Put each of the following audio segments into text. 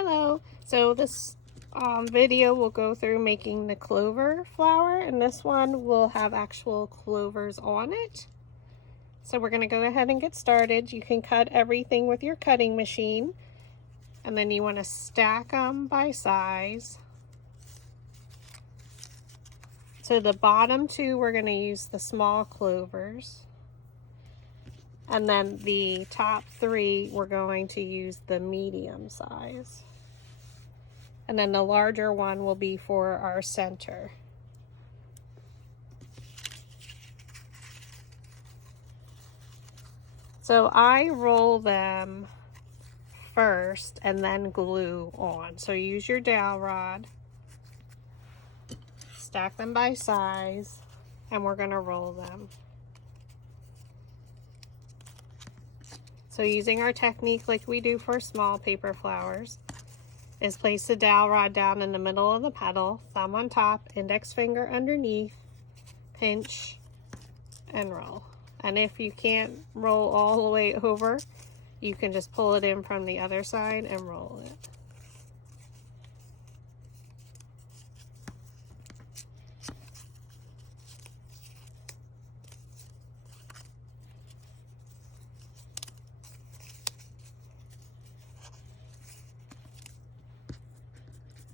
Hello. So this video will go through making the clover flower, and this one will have actual clovers on it. So we're going to go ahead and get started. You can cut everything with your cutting machine, and then you want to stack them by size. So the bottom two, we're going to use the small clovers. And then the top three, we're going to use the medium size. And then the larger one will be for our center. So I roll them first and then glue on. So use your dowel rod, stack them by size, and we're going to roll them. So using our technique like we do for small paper flowers, is place the dowel rod down in the middle of the petal, thumb on top, index finger underneath, pinch, and roll. And if you can't roll all the way over, you can just pull it in from the other side and roll it.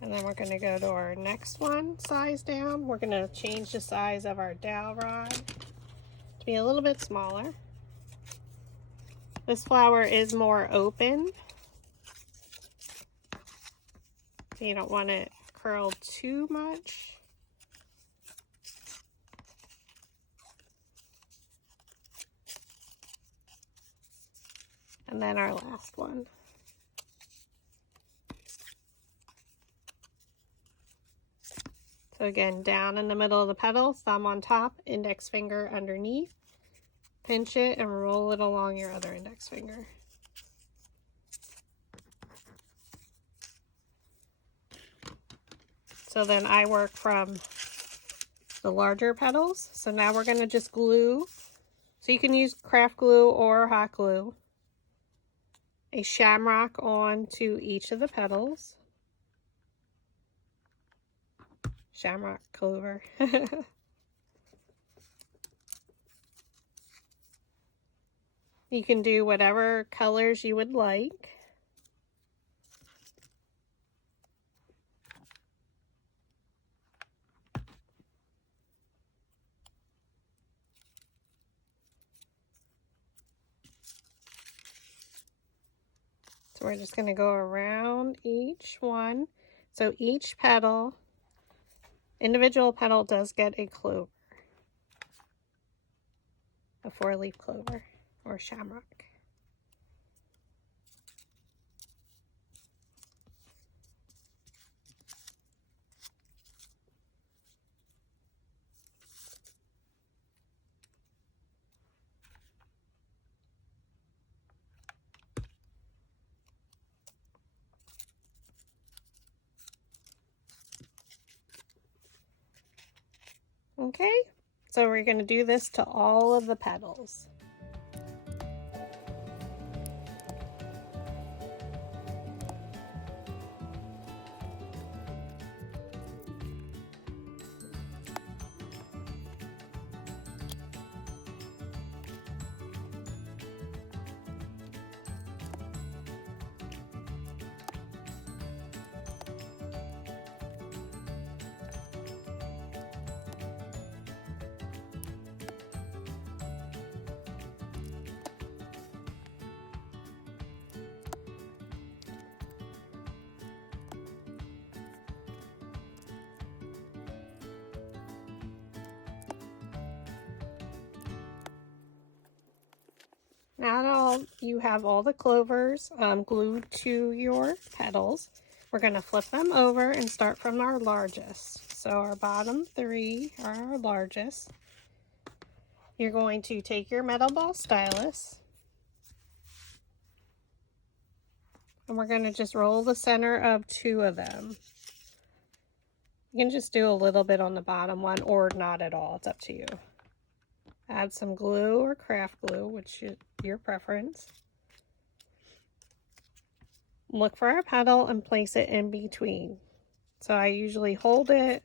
And then we're going to go to our next one, size down. We're going to change the size of our dowel rod to be a little bit smaller. This flower is more open, so you don't want it curled too much. And then our last one. So again, down in the middle of the petal, thumb on top, index finger underneath, pinch it and roll it along your other index finger. So then I work from the larger petals. So now we're going to just glue. So you can use craft glue or hot glue. A shamrock onto each of the petals. Shamrock clover. You can do whatever colors you would like. So we're just going to go around each one. So each petal, individual petal does get a clover, a 4-leaf clover or shamrock. Okay, so we're going to do this to all of the petals. Now that you have all the clovers glued to your petals, we're going to flip them over and start from our largest. So our bottom three are our largest. You're going to take your metal ball stylus, and we're going to just roll the center of two of them. You can just do a little bit on the bottom one or not at all. It's up to you. Add some glue or craft glue, which is your preference. look for our petal and place it in between. So I usually hold it.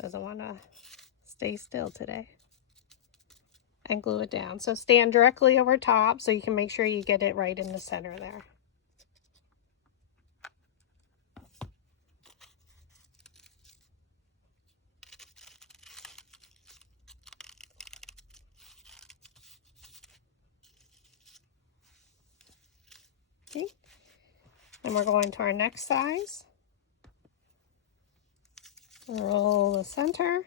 Doesn't want to stay still today. And glue it down. So stand directly over top so you can make sure you get it right in the center there. Okay. And we're going to our next size. Roll the center.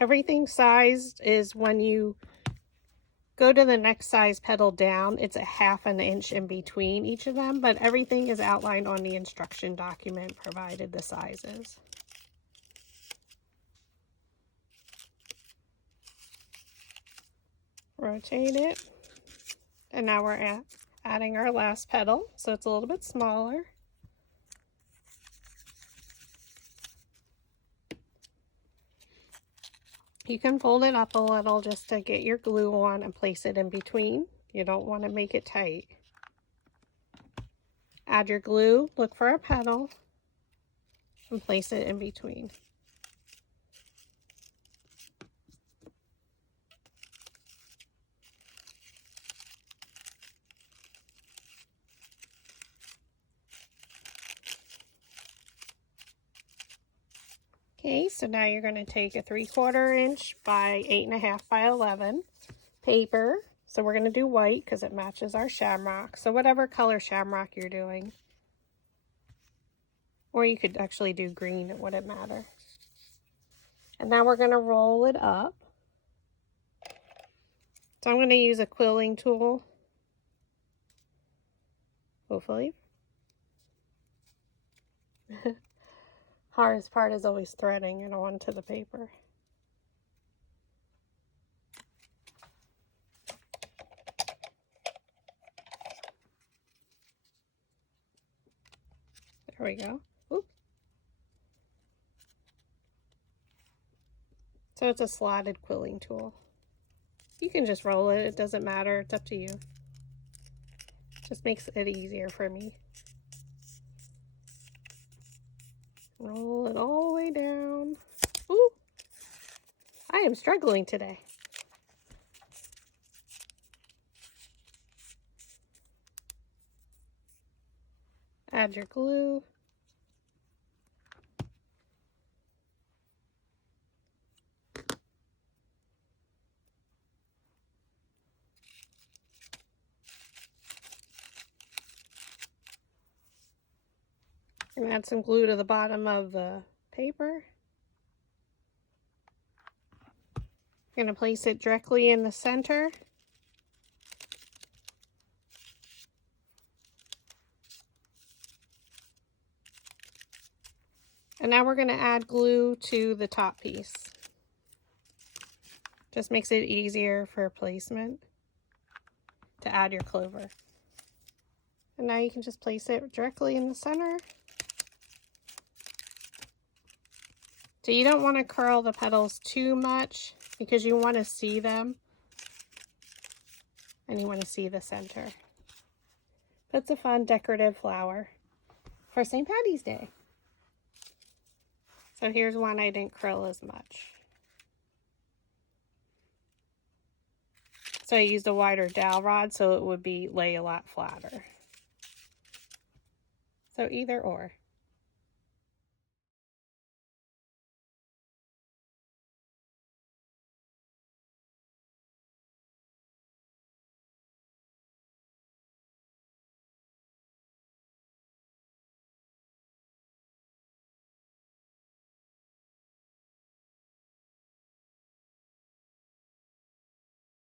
Everything sized is when you go to the next size petal down, it's a 1/2 inch in between each of them, but everything is outlined on the instruction document provided the sizes. Rotate it. And now we're adding our last petal, so it's a little bit smaller. You can fold it up a little just to get your glue on and place it in between. You don't want to make it tight. Add your glue, look for a petal, and place it in between. Okay, so now you're going to take a 3/4 inch by 8.5 by 11 paper. So we're going to do white because it matches our shamrock. So whatever color shamrock you're doing. Or you could actually do green, it wouldn't matter. And now we're going to roll it up. So I'm going to use a quilling tool. Hopefully. Hardest part is always threading it onto the paper. There we go. Oop. So it's a slotted quilling tool. You can just roll it, it doesn't matter, it's up to you. Just makes it easier for me. Roll it all the way down. Ooh, I am struggling today. Add your glue. And add some glue to the bottom of the paper. I'm going to place it directly in the center. And now we're going to add glue to the top piece. Just makes it easier for placement to add your clover. And now you can just place it directly in the center. So you don't want to curl the petals too much because you want to see them. And you want to see the center. That's a fun decorative flower for St. Patty's Day. So here's one I didn't curl as much. So I used a wider dowel rod so it would lay a lot flatter. So either or.